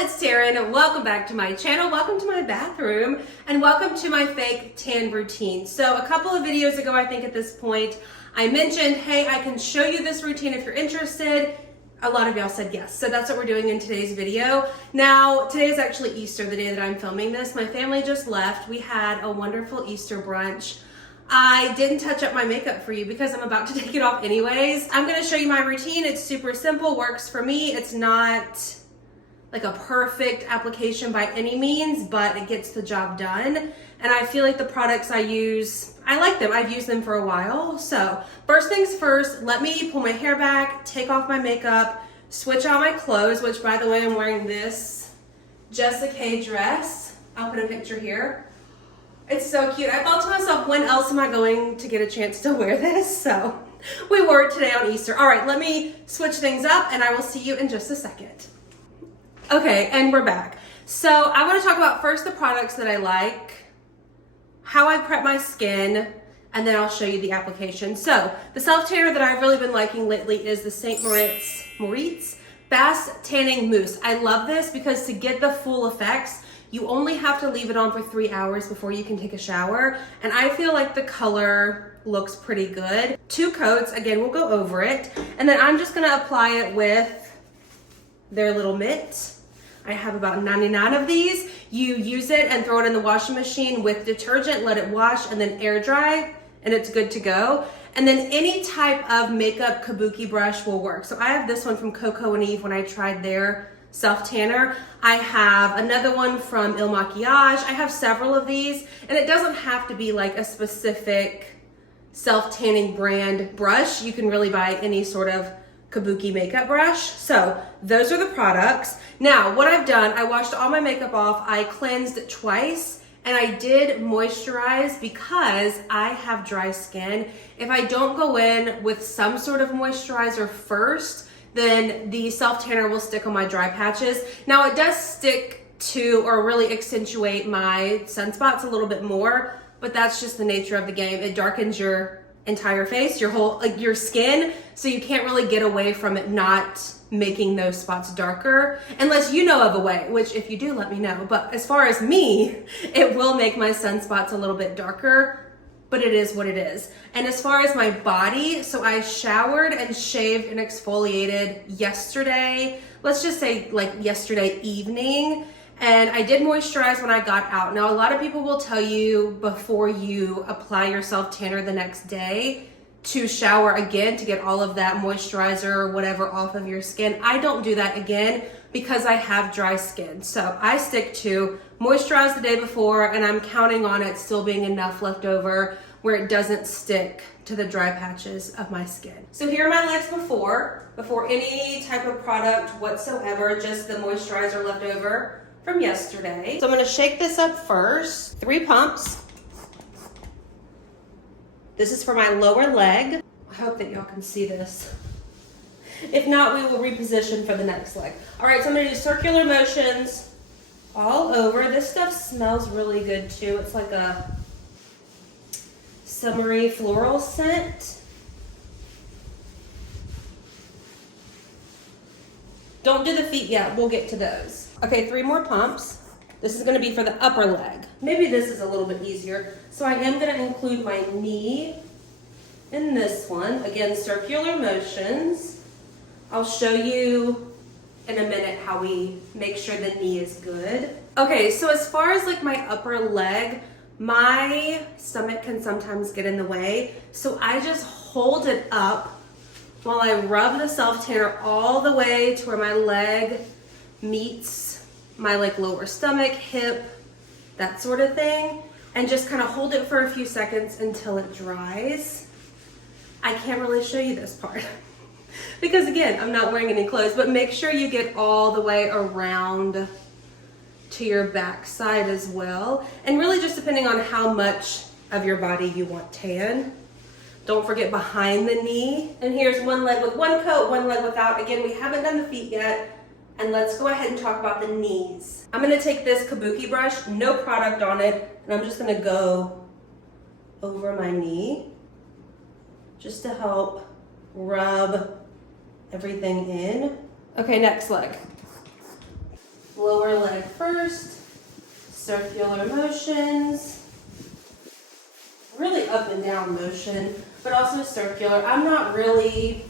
it's Taren and welcome back to my channel. Welcome to my bathroom and welcome to my fake tan routine. So a couple of videos ago, I think at this point, I mentioned, hey, I can show you this routine if you're interested. A lot of y'all said yes. So that's what we're doing in today's video. Now, today is actually Easter, the day that I'm filming this. My family just left. We had a wonderful Easter brunch. I didn't touch up my makeup for you because I'm about to take it off anyways. I'm gonna show you my routine. It's super simple, works for me. It's not like a perfect application by any means, but it gets the job done. And I feel like the products I use, I like them. I've used them for a while. So first things first, let me pull my hair back, take off my makeup, switch out my clothes, which by the way, I'm wearing this Jessica K dress. I'll put a picture here. It's so cute. I thought to myself, when else am I going to get a chance to wear this? So we wore it today on Easter. All right, let me switch things up and I will see you in just a second. Okay, and we're back. So I want to talk about first the products that I like, how I prep my skin, and then I'll show you the application. So the self-tanner that I've really been liking lately is the St. Moritz Fast Tanning Mousse. I love this because to get the full effects, you only have to leave it on for 3 hours before you can take a shower. And I feel like the color looks pretty good. 2 coats, again, we'll go over it. And then I'm just gonna apply it with their little mitt. I have about 99 of these. You use it and throw it in the washing machine with detergent, let it wash, and then air dry, and it's good to go. And then any type of makeup kabuki brush will work. So I have this one from Coco and Eve when I tried their self-tanner. I have another one from Il Makiage. I have several of these, and it doesn't have to be like a specific self-tanning brand brush. You can really buy any sort of kabuki makeup brush. So those are the products. Now, what I've done, I washed all my makeup off. I cleansed twice and I did moisturize because I have dry skin. If I don't go in with some sort of moisturizer first, then the self-tanner will stick on my dry patches. Now it does stick to or really accentuate my sunspots a little bit more, but that's just the nature of the game. It darkens your entire face, your whole, like your skin, so you can't really get away from it not making those spots darker, unless you know of a way, which if you do, let me know. But as far as me, it will make my sunspots a little bit darker, but it is what it is. And as far as my body, so I showered and shaved and exfoliated yesterday, let's just say like yesterday evening, and I did moisturize when I got out. Now, a lot of people will tell you before you apply your self-tanner the next day to shower again to get all of that moisturizer or whatever off of your skin. I don't do that again because I have dry skin. So I stick to moisturize the day before, and I'm counting on it still being enough left over where it doesn't stick to the dry patches of my skin. So here are my legs before any type of product whatsoever, just the moisturizer left over from yesterday. So I'm gonna shake this up first. 3 pumps. This is for my lower leg. I hope that y'all can see this. If not, we will reposition for the next leg. All right, so I'm gonna do circular motions all over. This stuff smells really good too. It's like a summery floral scent. Don't do the feet yet, we'll get to those. Okay, 3 more pumps. This is gonna be for the upper leg. Maybe this is a little bit easier. So I am gonna include my knee in this one. Again, circular motions. I'll show you in a minute how we make sure the knee is good. Okay, so as far as like my upper leg, my stomach can sometimes get in the way. So I just hold it up while I rub the self-tanner all the way to where my leg meets my like lower stomach, hip, that sort of thing, and just kind of hold it for a few seconds until it dries. I can't really show you this part because again, I'm not wearing any clothes, but make sure you get all the way around to your back side as well. And really just depending on how much of your body you want tan. Don't forget behind the knee. And here's one leg with 1 coat, 1 leg without. Again, we haven't done the feet yet. And let's go ahead and talk about the knees. I'm gonna take this kabuki brush, no product on it, and I'm just gonna go over my knee just to help rub everything in. Okay, next leg. Lower leg first, circular motions, really up and down motion, but also circular. I'm not really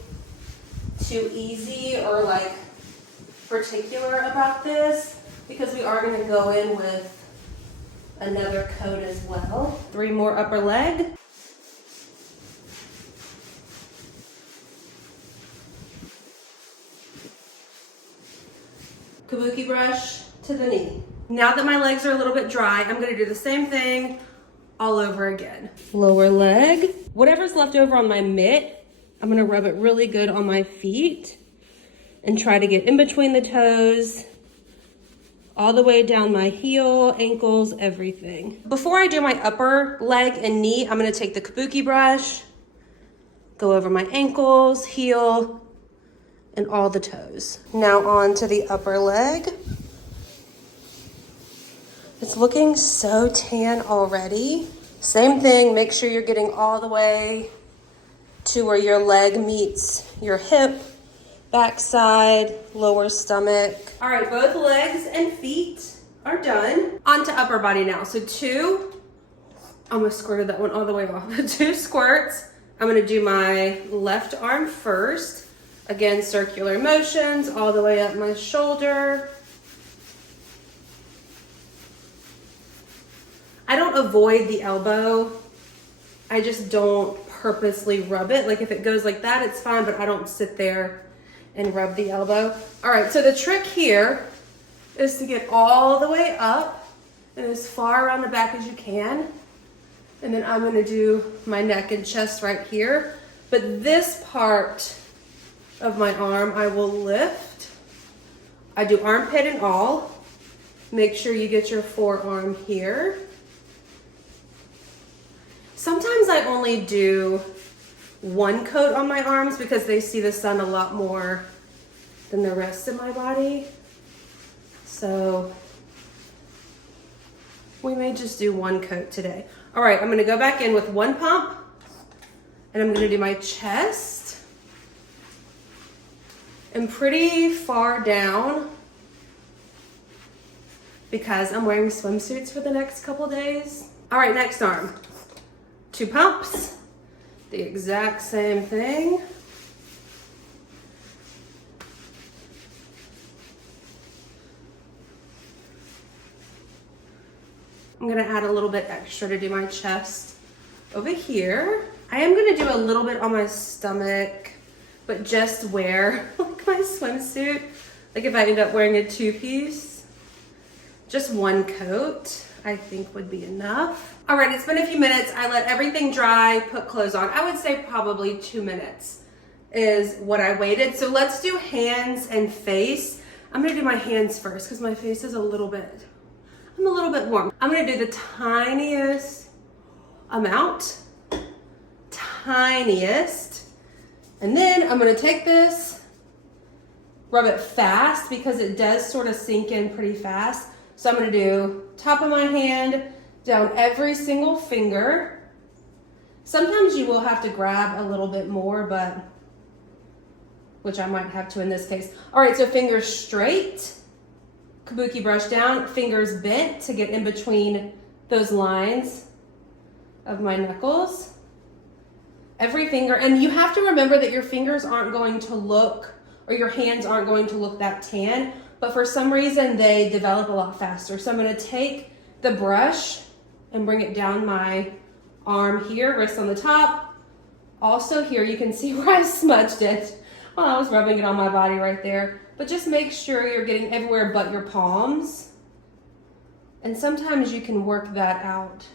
too easy or like particular about this because we are going to go in with another coat as well. 3 more upper leg. Kabuki brush to the knee. Now that my legs are a little bit dry, I'm going to do the same thing all over again. Lower leg. Whatever's left over on my mitt, I'm going to rub it really good on my feet and try to get in between the toes, all the way down my heel, ankles, everything. Before I do my upper leg and knee, I'm going to take the Kabuki brush, go over my ankles, heel, and all the toes. Now on to the upper leg. It's looking so tan already. Same thing, make sure you're getting all the way to where your leg meets your hip, backside, lower stomach. All right, both legs and feet are done. On to upper body now. So 2, almost squirted that one all the way off. 2 squirts. I'm gonna do my left arm first. Again, circular motions all the way up my shoulder. I don't avoid the elbow. I just don't purposely rub it. Like if it goes like that, it's fine, but I don't sit there and rub the elbow. All right, so the trick here is to get all the way up and as far around the back as you can. And then I'm gonna do my neck and chest right here. But this part of my arm, I will lift. I do armpit and all. Make sure you get your forearm here. Sometimes I only do 1 coat on my arms because they see the sun a lot more than the rest of my body. So we may just do 1 coat today. All right, I'm gonna go back in with 1 pump and I'm gonna do my chest and pretty far down because I'm wearing swimsuits for the next couple days. All right, next arm. 2 pumps, the exact same thing. I'm gonna add a little bit extra to do my chest over here. I am gonna do a little bit on my stomach, but just wear like my swimsuit. Like if I end up wearing a 2-piece, just 1 coat, I think would be enough. All right, it's been a few minutes. I let everything dry, put clothes on. I would say probably 2 minutes is what I waited. So let's do hands and face. I'm gonna do my hands first because my face is I'm a little bit warm. I'm gonna do the tiniest amount, tiniest. And then I'm gonna take this, rub it fast because it does sort of sink in pretty fast. So I'm gonna do top of my hand, down every single finger. Sometimes you will have to grab a little bit more, but which I might have to in this case. All right, so fingers straight, kabuki brush down, fingers bent to get in between those lines of my knuckles. Every finger, and you have to remember that your fingers aren't going to look, or your hands aren't going to look that tan, but for some reason they develop a lot faster. So I'm gonna take the brush and bring it down my arm here, wrist on the top. Also here, you can see where I smudged it while I was rubbing it on my body right there. But just make sure you're getting everywhere but your palms. And sometimes you can work that out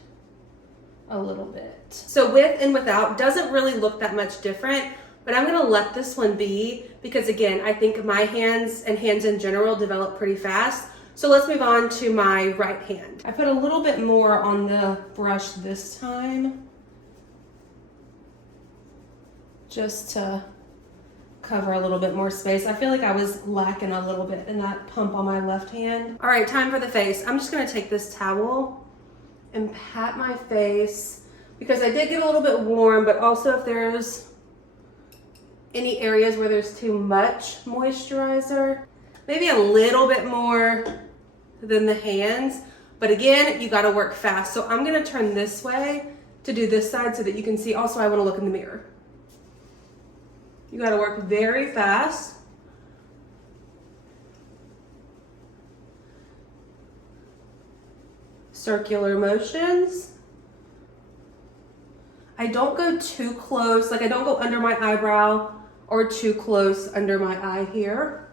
a little bit. So with and without doesn't really look that much different, but I'm gonna let this one be because again, I think my hands and hands in general develop pretty fast. So let's move on to my right hand. I put a little bit more on the brush this time, just to cover a little bit more space. I feel like I was lacking a little bit in that pump on my left hand. All right, time for the face. I'm just gonna take this towel and pat my face because I did get a little bit warm, but also if there's any areas where there's too much moisturizer, maybe a little bit more than the hands. But again, you gotta work fast. So I'm gonna turn this way to do this side so that you can see. Also, I wanna look in the mirror. You gotta work very fast. Circular motions. I don't go too close, like I don't go under my eyebrow or too close under my eye here.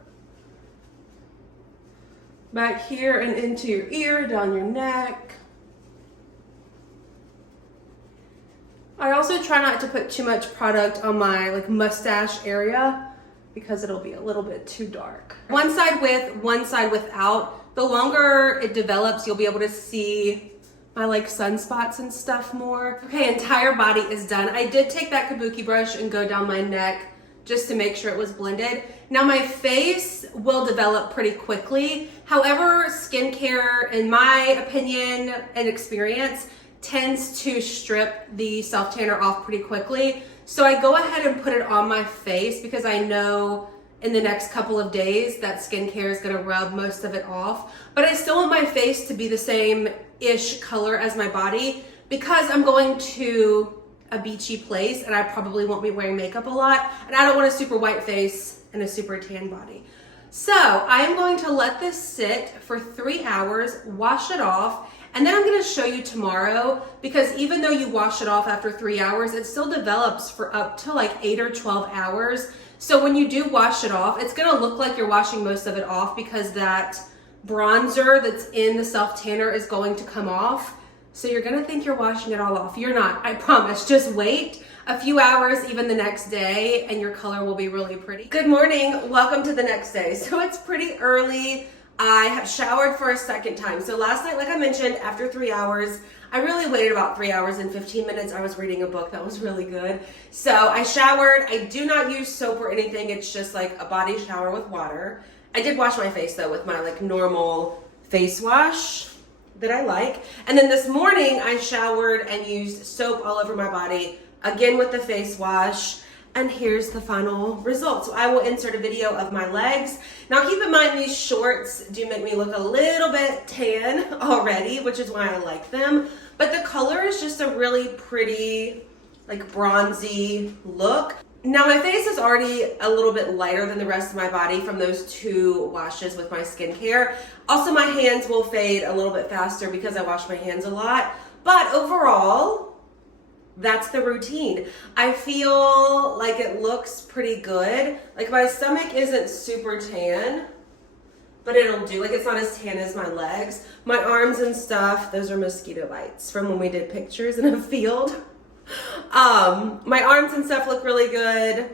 Back here and into your ear, down your neck. I also try not to put too much product on my like mustache area because it'll be a little bit too dark. One side with, one side without. The longer it develops, you'll be able to see my like sunspots and stuff more. Okay, entire body is done. I did take that kabuki brush and go down my neck just to make sure it was blended. Now my face will develop pretty quickly. However, skincare, in my opinion and experience, tends to strip the self tanner off pretty quickly. So I go ahead and put it on my face because I know in the next couple of days that skincare is gonna rub most of it off. But I still want my face to be the same-ish color as my body because I'm going to a beachy place and I probably won't be wearing makeup a lot and I don't want a super white face and a super tan body. So I am going to let this sit for 3 hours, wash it off, and then I'm gonna show you tomorrow because even though you wash it off after 3 hours, it still develops for up to like 8 or 12 hours. So when you do wash it off, it's gonna look like you're washing most of it off because that bronzer that's in the self tanner is going to come off. So you're gonna think you're washing it all off. You're not, I promise. Just wait a few hours, even the next day, and your color will be really pretty. Good morning, welcome to the next day. So it's pretty early. I have showered for a second time. So last night, like I mentioned, after 3 hours, I really waited about 3 hours and 15 minutes. I was reading a book that was really good. So I showered. I do not use soap or anything. It's just like a body shower with water. I did wash my face though with my like normal face wash that I like. And then this morning I showered and used soap all over my body, again with the face wash. And here's the final result. So I will insert a video of my legs. Now keep in mind these shorts do make me look a little bit tan already, which is why I like them. But the color is just a really pretty, like bronzy look. Now my face is already a little bit lighter than the rest of my body from those 2 washes with my skincare. Also my hands will fade a little bit faster because I wash my hands a lot. But overall, that's the routine. I feel like it looks pretty good. Like my stomach isn't super tan, but it'll do. Like it's not as tan as my legs. My arms and stuff, those are mosquito bites from when we did pictures in a field. My arms and stuff look really good.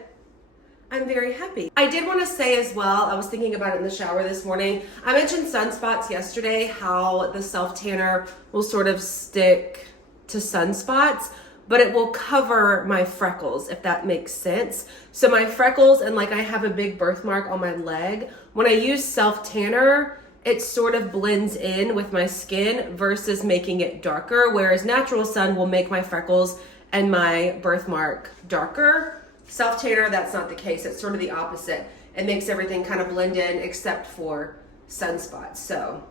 I'm very happy. I did want to say as well, I was thinking about it in the shower this morning. I mentioned sunspots yesterday, how the self tanner will sort of stick to sunspots, but it will cover my freckles, if that makes sense. So my freckles, and like I have a big birthmark on my leg, when I use self tanner, it sort of blends in with my skin versus making it darker, whereas natural sun will make my freckles and my birthmark darker. Self tanner, that's not the case. It's sort of the opposite. It makes everything kind of blend in except for sunspots. So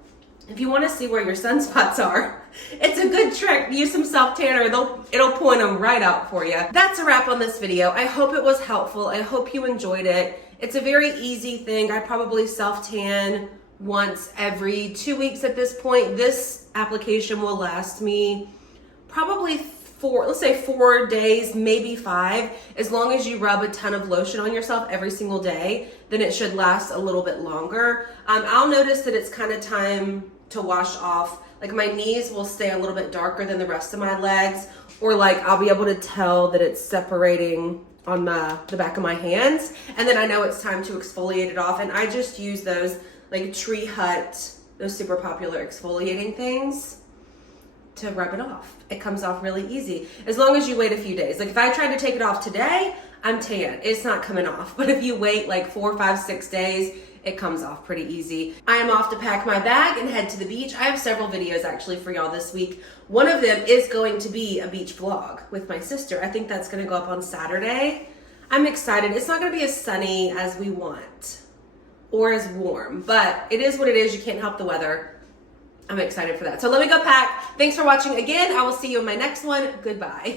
if you want to see where your sunspots are, it's a good trick. Use some self tanner. It'll point them right out for you. That's a wrap on this video. I hope it was helpful. I hope you enjoyed it. It's a very easy thing. I probably self tan once every 2 weeks at this point. This application will last me probably let's say 4 days, maybe 5. As long as you rub a ton of lotion on yourself every single day, then it should last a little bit longer. I'll notice that it's kind of time to wash off. Like my knees will stay a little bit darker than the rest of my legs, or like I'll be able to tell that it's separating on the back of my hands, and then I know it's time to exfoliate it off. And I just use those like Tree Hut, those super popular exfoliating things, to rub it off. It comes off really easy as long as you wait a few days. Like if I tried to take it off today, I'm tan. It's not coming off. But if you wait like 4, 5, 6 days, it comes off pretty easy. I am off to pack my bag and head to the beach. I have several videos actually for y'all this week. One of them is going to be a beach vlog with my sister. I think that's gonna go up on Saturday. I'm excited. It's not gonna be as sunny as we want or as warm, but it is what it is. You can't help the weather. I'm excited for that. So let me go pack. Thanks for watching again. I will see you in my next one. Goodbye.